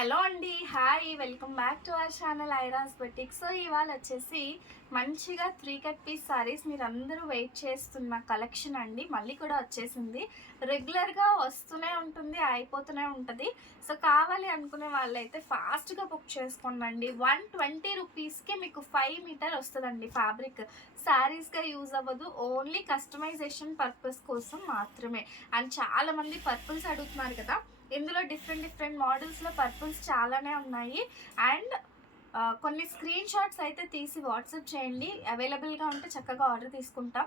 Hello అండి. Hi welcome back to our channel Iras boutique. So ఇవాళ వచ్చేసి మంచిగా త్రీ కట్ పీస్ సారీస్ మీరు అందరూ వెయిట్ చేస్తున్న కలెక్షన్ అండి. మళ్ళీ కూడా వచ్చేసింది. రెగ్యులర్గా వస్తూనే ఉంటుంది అయిపోతూనే ఉంటుంది. సో కావాలి అనుకునే వాళ్ళైతే ఫాస్ట్గా బుక్ చేసుకోండి వన్ ట్వంటీ రూపీస్కి మీకు ఫైవ్ మీటర్ వస్తుందండి ఫ్యాబ్రిక్ శారీస్గా యూజ్ అవ్వదు. ఓన్లీ కస్టమైజేషన్ పర్పస్ కోసం మాత్రమే. అండ్ చాలామంది పర్పుల్స్ అడుగుతున్నారు కదా. ఇందులో డిఫరెంట్ డిఫరెంట్ మోడల్స్లో పర్పుల్స్ చాలానే ఉన్నాయి. అండ్ కొన్ని స్క్రీన్ షాట్స్ అయితే తీసి వాట్సాప్ చేయండి. అవైలబుల్గా ఉంటే చక్కగా ఆర్డర్ తీసుకుంటాం.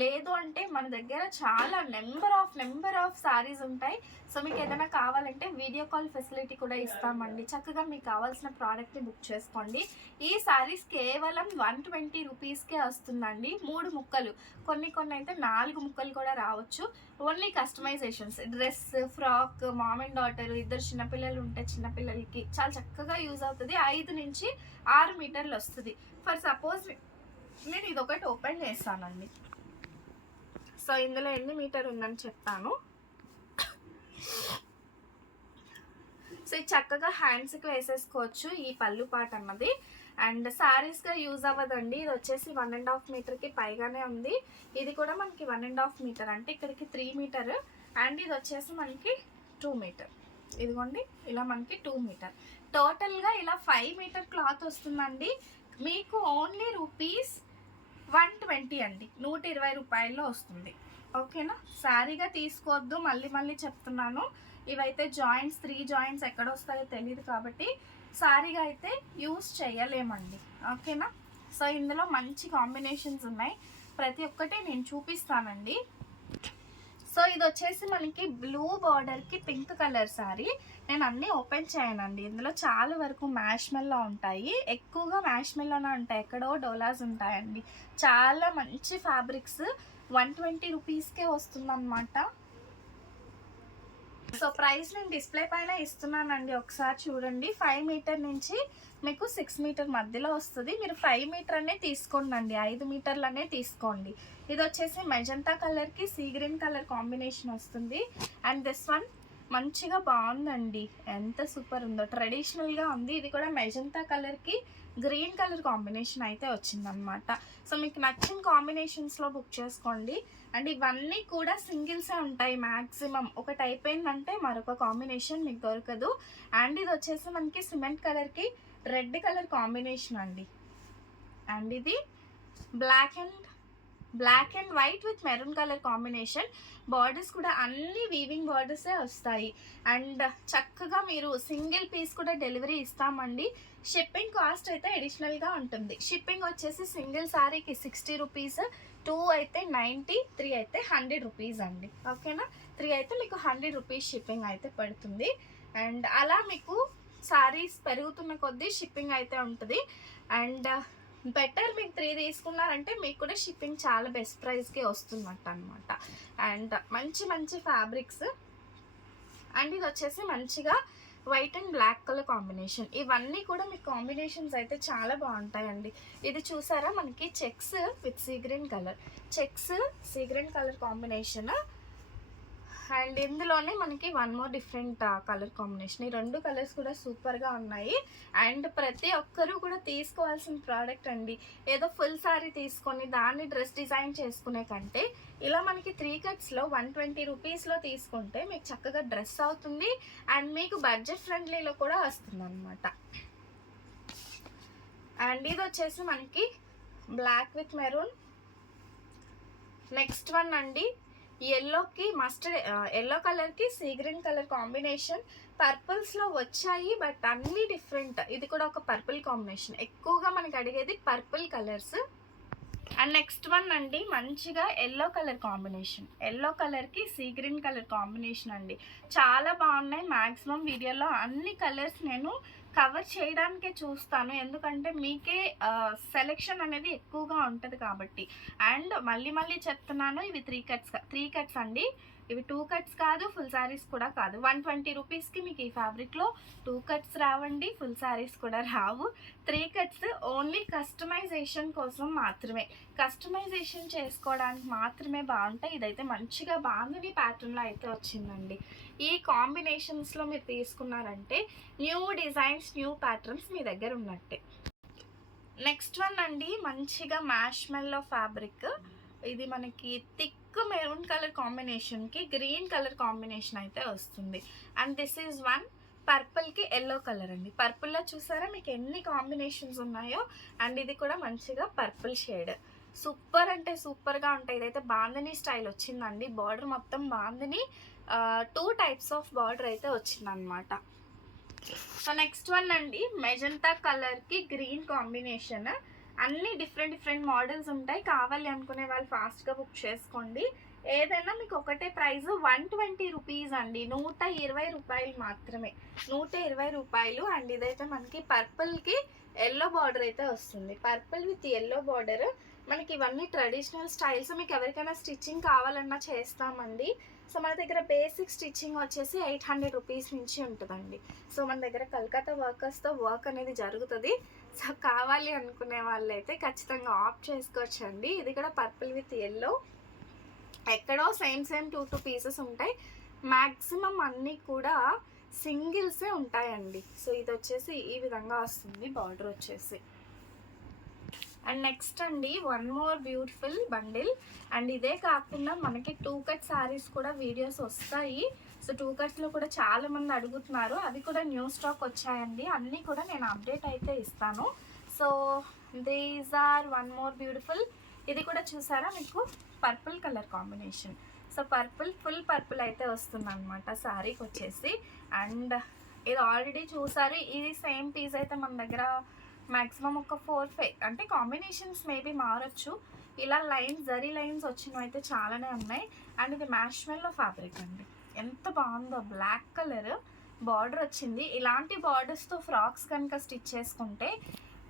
లేదు అంటే మన దగ్గర చాలా number of number of saris ఉంటాయి. సో మీకు ఏదైనా కావాలంటే వీడియో కాల్ ఫెసిలిటీ కూడా ఇస్తామండి. చక్కగా మీకు కావాల్సిన ప్రోడక్ట్ని బుక్ చేసుకోండి. ఈ శారీస్ కేవలం వన్ ట్వంటీ రూపీస్కే వస్తుందండి. మూడు ముక్కలు. కొన్ని కొన్ని అయితే నాలుగు ముక్కలు కూడా రావచ్చు. Only customizations dress frock mom and daughter ఇద్దరు చిన్నపిల్లలు ఉంటే చిన్నపిల్లలకి చాలా చక్కగా యూజ్ అవుతుంది. ఐదు నుంచి ఆరు మీటర్లు వస్తుంది. ఫర్ సపోజ్ నేను ఇది ఒకటి ఓపెన్ చేస్తానండి. సో ఇందులో ఎన్ని మీటర్ ఉందని చెప్తాను. సో ఇది చక్కగా హ్యాండ్స్కి వేసేసుకోవచ్చు ఈ పళ్ళు పాట అన్నది అండ్ శారీస్గా యూజ్ అవ్వదండి. ఇది వచ్చేసి వన్ అండ్ హాఫ్ మీటర్కి పైగానే ఉంది. ఇది కూడా మనకి వన్ అండ్ హాఫ్ మీటర్ అంటే ఇక్కడికి త్రీ మీటర్ అండ్ ఇది వచ్చేసి మనకి టూ మీటర్ ఇదిగోండి ఇలా మనకి టూ మీటర్ టోటల్గా ఇలా ఫైవ్ మీటర్ క్లాత్ వస్తుందండి. మీకు ఓన్లీ రూపీస్ వన్ ట్వంటీ అండి. నూట ఇరవై రూపాయల్లో వస్తుంది. ఓకేనా? శారీగా తీసుకోవద్దు. మళ్ళీ మళ్ళీ చెప్తున్నాను. ఇవైతే జాయింట్స్ త్రీ జాయింట్స్ ఎక్కడ వస్తాయో తెలియదు కాబట్టి శారీగా అయితే యూస్ చేయలేమండి. ఓకేనా? సో ఇందులో మంచి కాంబినేషన్స్ ఉన్నాయి. ప్రతి ఒక్కటి నేను చూపిస్తానండి. సో ఇది వచ్చేసి మనకి బ్లూ బార్డర్కి పింక్ కలర్ సారీ. నేను అన్నీ ఓపెన్ చేయనండి. ఇందులో చాలా వరకు మ్యాష్మెల్లో ఉంటాయి. ఎక్కువగా మ్యాష్మెల్లోనే ఉంటాయి. ఎక్కడో డోలాస్ ఉంటాయండి. చాలా మంచి ఫ్యాబ్రిక్స్. వన్ ట్వంటీ రూపీస్కే వస్తుందన్నమాట. సో ప్రైస్ నేను డిస్ప్లే పైన ఇస్తున్నానండి. ఒకసారి చూడండి. ఫైవ్ మీటర్ నుంచి మీకు సిక్స్ మీటర్ మధ్యలో వస్తుంది. మీరు ఫైవ్ మీటర్ అనే తీసుకోండి అండి ఐదు మీటర్లనే తీసుకోండి. ఇది వచ్చేసి మెజంతా కలర్కి సీ గ్రీన్ కలర్ కాంబినేషన్ వస్తుంది. అండ్ దిస్ వన్ మంచిగా బాగుందండి. ఎంత సూపర్ ఉందో. ట్రెడిషనల్గా ఉంది. ఇది కూడా మెజంతా కలర్కి గ్రీన్ కలర్ కాంబినేషన్ అయితే వచ్చిందనమాట సో మీకు నచ్చిన కాంబినేషన్స్లో బుక్ చేసుకోండి. అండ్ ఇవన్నీ కూడా సింగిల్సే ఉంటాయి మ్యాక్సిమం ఒకటి అయిపోయిందంటే మరొక కాంబినేషన్ మీకు దొరకదు. అండ్ ఇది వచ్చేసి మనకి సిమెంట్ కలర్కి రెడ్ కలర్ కాంబినేషన్ అండి. అండ్ ఇది black and black and white with maroon colour combination. Borders కూడా అన్ని వీవింగ్ బార్డర్సే వస్తాయి. అండ్ చక్కగా మీరు సింగిల్ పీస్ కూడా డెలివరీ ఇస్తామండి. షిప్పింగ్ కాస్ట్ అయితే అడిషనల్గా ఉంటుంది. షిప్పింగ్ వచ్చేసి సింగిల్ శారీకి సిక్స్టీ రూపీస్ టూ అయితే నైంటీ త్రీ అయితే హండ్రెడ్ రూపీస్ అండి. ఓకేనా? త్రీ అయితే మీకు హండ్రెడ్ రూపీస్ షిప్పింగ్ అయితే పడుతుంది. అండ్ అలా మీకు సారీస్ పెరుగుతున్న కొద్దీ షిప్పింగ్ అయితే ఉంటుంది. అండ్ బెటర్ మీకు త్రీ తీసుకున్నారంటే మీకు కూడా షిప్పింగ్ చాలా బెస్ట్ ప్రైస్కే వస్తున్నట్టు అనమాట అండ్ మంచి మంచి ఫ్యాబ్రిక్స్. అండ్ ఇది వచ్చేసి మంచిగా white and black colour combination. ఇవన్నీ కూడా మీకు కాంబినేషన్స్ అయితే చాలా బాగుంటాయండి. ఇది చూసారా? మనకి checks with sea green colour. Checks sea green colour combination and ఇందులోనే మనకి one more different colour combination. ఈ రెండు కలర్స్ కూడా సూపర్గా ఉన్నాయి. అండ్ ప్రతి ఒక్కరూ కూడా తీసుకోవాల్సిన ప్రోడక్ట్ అండి. ఏదో ఫుల్ సారీ తీసుకొని దాన్ని డ్రెస్ డిజైన్ చేసుకునే కంటే ఇలా మనకి త్రీ కట్స్లో వన్ ట్వంటీ రూపీస్లో తీసుకుంటే మీకు చక్కగా డ్రెస్ అవుతుంది. అండ్ మీకు బడ్జెట్ ఫ్రెండ్లీలో కూడా వస్తుంది అనమాట అండ్ ఇది వచ్చేసి మనకి black with maroon. Next one అండి ఎల్లోకి మస్టర్డ్ ఎల్లో కలర్కి సీ గ్రీన్ కలర్ కాంబినేషన్ పర్పుల్స్లో వచ్చాయి బట్ అన్నీ డిఫరెంట్ ఇది కూడా ఒక పర్పుల్ కాంబినేషన్ ఎక్కువగా మనకి అడిగేది purple colours and next one అండి మంచిగా ఎల్లో కలర్ కాంబినేషన్ ఎల్లో కలర్కి సీ గ్రీన్ కలర్ కాంబినేషన్ అండి. చాలా బాగున్నాయి. మ్యాక్సిమం వీడియోలో అన్ని కలర్స్ నేను కవర్ చేయడానికే చూస్తాను. ఎందుకంటే మీకే సెలెక్షన్ అనేది ఎక్కువగా ఉంటుంది కాబట్టి. అండ్ మళ్ళీ మళ్ళీ చెప్తున్నాను ఇవి త్రీ కట్స్ త్రీ కట్స్ అండి. ఇవి టూ కట్స్ కాదు ఫుల్ శారీస్ కూడా కాదు. వన్ ట్వంటీ రూపీస్కి మీకు ఈ ఫ్యాబ్రిక్లో టూ కట్స్ రావండి ఫుల్ శారీస్ కూడా రావు. త్రీ కట్స్ ఓన్లీ కస్టమైజేషన్ కోసం మాత్రమే. కస్టమైజేషన్ చేసుకోవడానికి మాత్రమే బాగుంటాయి. ఇదైతే మంచిగా బాగుంది. ప్యాటర్న్లో అయితే వచ్చిందండి. ఈ కాంబినేషన్స్లో మీరు తీసుకున్నారంటే న్యూ డిజైన్స్ న్యూ ప్యాటర్న్స్ మీ దగ్గర ఉన్నట్టే. నెక్స్ట్ వన్ అండి మంచిగా మ్యాష్మెల్లో ఫ్యాబ్రిక్ ఇది మనకి థిక్ మెరూన్ కలర్ కాంబినేషన్కి గ్రీన్ కలర్ కాంబినేషన్ అయితే వస్తుంది. అండ్ దిస్ ఈజ్ వన్ పర్పుల్కి ఎల్లో కలర్ అండి. పర్పుల్లో చూసారా? మీకు ఎన్ని కాంబినేషన్స్ ఉన్నాయో? అండ్ ఇది కూడా మంచిగా పర్పుల్ షేడ్. సూపర్ అంటే సూపర్గా ఉంటాయి. ఇదైతే బాందని స్టైల్ వచ్చిందండి. బార్డర్ మొత్తం bandhani two types of border అయితే వచ్చిందనమాట సో నెక్స్ట్ వన్ అండి. మెజంతా కలర్కి గ్రీన్ కాంబినేషన్. అన్ని డిఫరెంట్ డిఫరెంట్ మోడల్స్ ఉంటాయి. కావాలి అనుకునే వాళ్ళు ఫాస్ట్గా బుక్ చేసుకోండి. ఏదైనా మీకు ఒకటే ప్రైస్ వన్ ట్వంటీ రూపీస్ అండి. నూట ఇరవై రూపాయలు మాత్రమే. నూట ఇరవై రూపాయలు అండ్. ఇదైతే మనకి పర్పుల్కి ఎల్లో బార్డర్ అయితే వస్తుంది. పర్పుల్ విత్ ఎల్లో బార్డర్ మనకి ఇవన్నీ ట్రెడిషనల్ స్టైల్స్ మీకు ఎవరికైనా స్టిచ్చింగ్ కావాలన్నా చేస్తామండి. సో మన దగ్గర బేసిక్ స్టిచ్చింగ్ వచ్చేసి ఎయిట్ హండ్రెడ్ రూపీస్ నుంచి ఉంటుందండి. సో మన దగ్గర కలకత్తా వర్కర్స్తో వర్క్ అనేది జరుగుతుంది. సో కావాలి అనుకునే వాళ్ళైతే ఖచ్చితంగా ఆఫ్ చేసుకోవచ్చండి. ఇది కూడా పర్పుల్ విత్ ఎల్లో ఎక్కడో same same two two pieces ఉంటాయి. మ్యాక్సిమం అన్నీ కూడా సింగిల్సే ఉంటాయండి. సో ఇది వచ్చేసి ఈ విధంగా వస్తుంది బార్డర్ వచ్చేసి. అండ్ నెక్స్ట్ అండి one more beautiful bundle and ఇదే కాకుండా మనకి టూ కట్ శారీస్ కూడా వీడియోస్ వస్తాయి. సో టూ కట్స్లో కూడా చాలా మంది అడుగుతున్నారు. అవి కూడా న్యూ స్టాక్ వచ్చాయండి. అన్నీ కూడా నేను అప్డేట్ అయితే ఇస్తాను. So these are one more beautiful ఇది కూడా చూసారా మీకు? Purple colour combination so purple full purple అయితే వస్తుంది అనమాట శారీకి వచ్చేసి. అండ్ ఇది ఆల్రెడీ చూసారు. ఇది సేమ్ పీస్ అయితే మన దగ్గర మ్యాక్సిమం ఒక ఫోర్ ఫైవ్ అంటే కాంబినేషన్స్ మేబీ మారచ్చు. ఇలా లైన్స్ జరీ లైన్స్ వచ్చినవి అయితే చాలానే ఉన్నాయి. అండ్ ఇది మ్యాష్మెల్లో ఫ్యాబ్రిక్ అండి. ఎంత బాగుందో బ్లాక్ కలర్ బార్డర్ వచ్చింది. ఇలాంటి బార్డర్స్తో ఫ్రాక్స్ కనుక స్టిచ్ చేసుకుంటే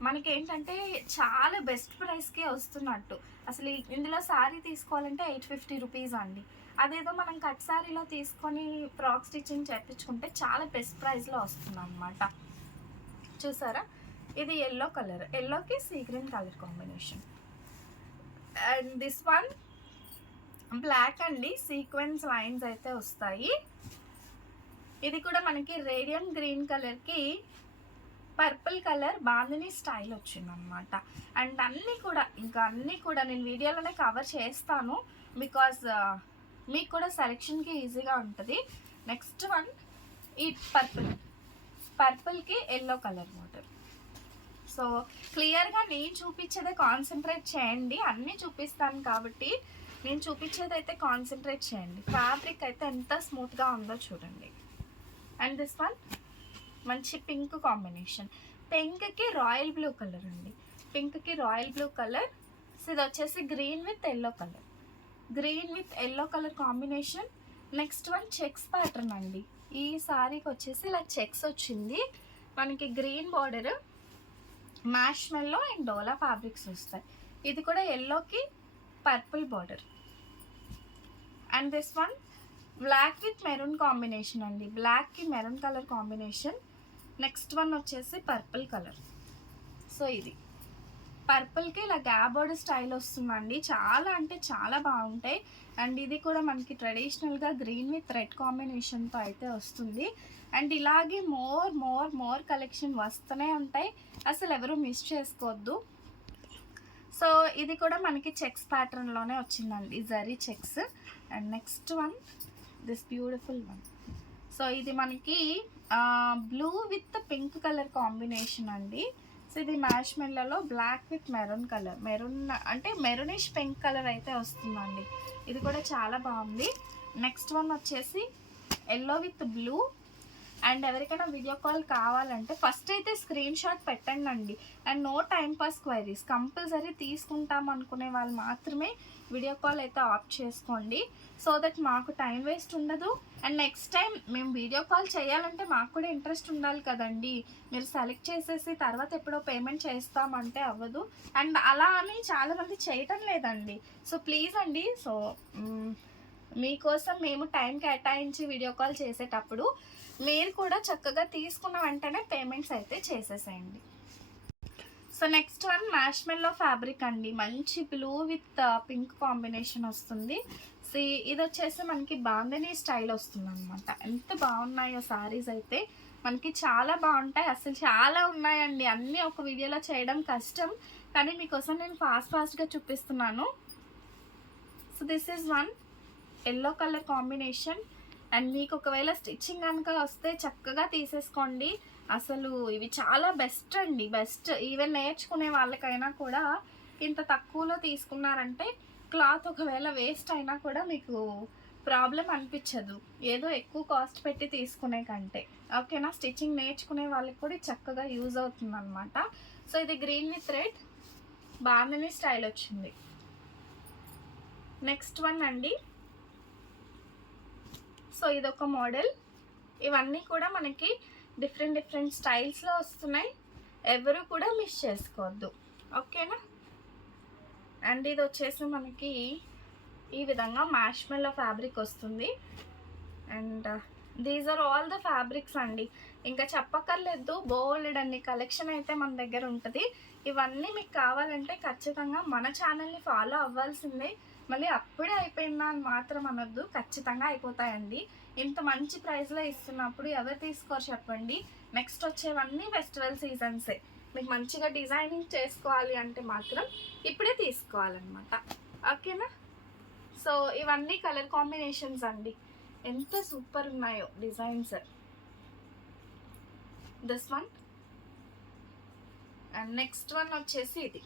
మనకి ఏంటంటే చాలా బెస్ట్ ప్రైస్కే వస్తున్నట్టు. అసలు ఇందులో శారీ తీసుకోవాలంటే ఎయిట్ ఫిఫ్టీ రూపీస్ అండి. అదేదో మనం కట్ శారీలో తీసుకొని ఫ్రాక్ స్టిచ్చింగ్ చేయించుకుంటే చాలా బెస్ట్ ప్రైస్లో వస్తుంది అనమాట చూసారా? ఇది ఎల్లో కలర్ ఎల్లోకి sea green colour combination and this one black అండి. సీక్వెన్స్ లైన్స్ అయితే వస్తాయి. ఇది కూడా మనకి రేడియం గ్రీన్ కలర్కి పర్పుల్ కలర్ బాందిని స్టైల్ వచ్చిందనమాట అండ్ అన్నీ కూడా ఇంకా అన్నీ కూడా నేను వీడియోలోనే కవర్ చేస్తాను బికాజ్ uh, మీకు కూడా సెలెక్షన్కి ఈజీగా ఉంటుంది. నెక్స్ట్ వన్ ఈ పర్పుల్ పర్పుల్కి ఎల్లో కలర్ మోడల్ సో క్లియర్గా నేను చూపించేదే కాన్సన్ట్రేట్ చేయండి. అన్నీ చూపిస్తాను కాబట్టి నేను చూపించేది అయితే కాన్సన్ట్రేట్ చేయండి. ఫ్యాబ్రిక్ అయితే ఎంత స్మూత్గా ఉందో చూడండి. అండ్ దిస్ వన్ మంచి పింక్ కాంబినేషన్. పింక్కి రాయల్ బ్లూ కలర్ అండి. పింక్కి రాయల్ బ్లూ కలర్. సో ఇది వచ్చేసి green with yellow colour. Green with yellow colour combination. Next one checks pattern అండి. ఈ సారీకి వచ్చేసి ఇలా చెక్స్ వచ్చింది. మనకి green border. Marshmallow and dola fabrics వస్తాయి. ఇది కూడా ఎల్లోకి purple border and this one black with maroon combination అండి. బ్లాక్కి maroon colour combination next one వచ్చేసి పర్పుల్ కలర్ సో ఇది. పర్పుల్కి ఇలా గ్యాబర్డ్ స్టైల్ వస్తుందండి. చాలా అంటే చాలా బాగుంటాయి. అండ్ ఇది కూడా మనకి ట్రెడిషనల్గా గ్రీన్ విత్ రెడ్ కాంబినేషన్తో అయితే వస్తుంది. అండ్ ఇలాగే మోర్ మోర్ మోర్ కలెక్షన్ వస్తూనే ఉంటాయి. అసలు ఎవరు మిస్ చేసుకోవద్దు. సో ఇది కూడా మనకి చెక్స్ ప్యాటర్న్లోనే వచ్చిందండి. Zari checks. And next one this beautiful one. So ఇది మనకి blue with pink colour combination అండి. సో ఇది మ్యాష్ మెల్లలో black with maroon colour maroon అంటే మెరూనిష్ పింక్ కలర్ అయితే వస్తుందండి. ఇది కూడా చాలా బాగుంది. నెక్స్ట్ వన్ వచ్చేసి ఎల్లో విత్ బ్లూ అండ్ ఎవరికైనా వీడియో కాల్ కావాలంటే ఫస్ట్ అయితే స్క్రీన్ షాట్ పెట్టండి అండి and no time pass queries compulsory తీసుకుంటాం అనుకునే వాళ్ళు మాత్రమే వీడియో కాల్ అయితే ఆఫ్ చేసుకోండి. సో దట్ మాకు టైం వేస్ట్ ఉండదు. అండ్ నెక్స్ట్ టైం మేము వీడియో కాల్ చేయాలంటే మాకు కూడా ఇంట్రెస్ట్ ఉండాలి కదండి. మీరు సెలెక్ట్ చేసేసి తర్వాత ఎప్పుడో పేమెంట్ చేస్తామంటే అవ్వదు. అండ్ అలా అని చాలామంది చేయటం లేదండి. సో ప్లీజ్ అండి సో మీకోసం మేము టైం కేటాయించి వీడియో కాల్ చేసేటప్పుడు మీరు కూడా చక్కగా తీసుకున్న వెంటనే పేమెంట్స్ అయితే చేసేసేయండి. So next one marshmallow fabric అండి. మంచి బ్లూ విత్ పింక్ కాంబినేషన్ వస్తుంది. సో ఇది వచ్చేసి మనకి బాందని స్టైల్ వస్తుంది అనమాట ఎంత బాగున్నాయో సారీస్ అయితే. మనకి చాలా బాగుంటాయి. అసలు చాలా ఉన్నాయండి. అన్నీ ఒక వీడియోలో చేయడం కష్టం. కానీ మీకోసం నేను ఫాస్ట్ ఫాస్ట్గా చూపిస్తున్నాను. So this is one yellow colour combination and మీకు ఒకవేళ స్టిచ్చింగ్ కనుక వస్తే చక్కగా తీసేసుకోండి. అసలు ఇవి చాలా బెస్ట్ అండి. బెస్ట్ ఈవెన్ నేర్చుకునే వాళ్ళకైనా కూడా ఇంత తక్కువలో తీసుకున్నారంటే క్లాత్ ఒకవేళ వేస్ట్ అయినా కూడా మీకు ప్రాబ్లం అనిపించదు. ఏదో ఎక్కువ కాస్ట్ పెట్టి తీసుకునే కంటే. ఓకేనా స్టిచ్చింగ్ నేర్చుకునే వాళ్ళకి కూడా చక్కగా యూజ్ అవుతుంది అనమాట సో ఇది గ్రీన్ విత్ రెడ్ బాగుంది స్టైల్ వచ్చింది. నెక్స్ట్ వన్ అండి. సో ఇదొక మోడల్ ఇవన్నీ కూడా మనకి డిఫరెంట్ డిఫరెంట్ స్టైల్స్లో వస్తున్నాయి. ఎవరు కూడా మిస్ చేసుకోవద్దు. ఓకేనా? అండ్ ఇది వచ్చేసి మనకి ఈ విధంగా మ్యాష్మెల్లో ఫ్యాబ్రిక్ వస్తుంది. And these are all the fabrics అండి. ఇంకా చెప్పక్కర్లేదు బోల్డ్ అన్ని కలెక్షన్ అయితే మన దగ్గర ఉంటుంది. ఇవన్నీ మీకు కావాలంటే ఖచ్చితంగా మన ఛానల్ని ఫాలో అవ్వాల్సిందే. మళ్ళీ అప్పుడే అయిపోయిందా అని మాత్రం అనొద్దు. ఖచ్చితంగా అయిపోతాయండి. ఇంత మంచి ప్రైస్లో ఇస్తున్నప్పుడు ఎవరు తీసుకోరు చెప్పండి. నెక్స్ట్ వచ్చేవన్నీ ఫెస్టివల్ సీజన్సే మీకు మంచిగా డిజైనింగ్ చేసుకోవాలి అంటే మాత్రం ఇప్పుడే తీసుకోవాలన్నమాట. ఓకేనా? సో ఇవన్నీ కలర్ కాంబినేషన్స్ అండి. ఎంత సూపర్ ఉన్నాయో designs this one and next one వచ్చేసి ఇది.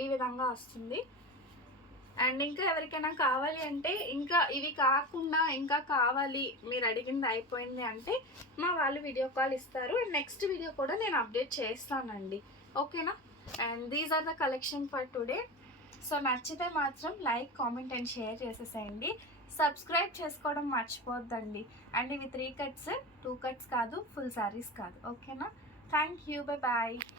ఈ విధంగా వస్తుంది. అండ్ ఇంకా ఎవరికైనా కావాలి అంటే ఇంకా ఇవి కాకుండా ఇంకా కావాలి మీరు అడిగింది అయిపోయింది అంటే మా వాళ్ళు వీడియో కాల్ ఇస్తారు. అండ్ నెక్స్ట్ వీడియో కూడా నేను అప్డేట్ చేస్తానండి. ఓకేనా? And these are the collection for today so నచ్చితే మాత్రం లైక్ కామెంట్ అండ్ షేర్ చేసేసేయండి. సబ్స్క్రైబ్ చేసుకోవడం మర్చిపోద్దండి. అండ్ ఇవి త్రీ కట్స్ టూ కట్స్ కాదు ఫుల్ శారీస్ కాదు. ఓకేనా? Thank you bye bye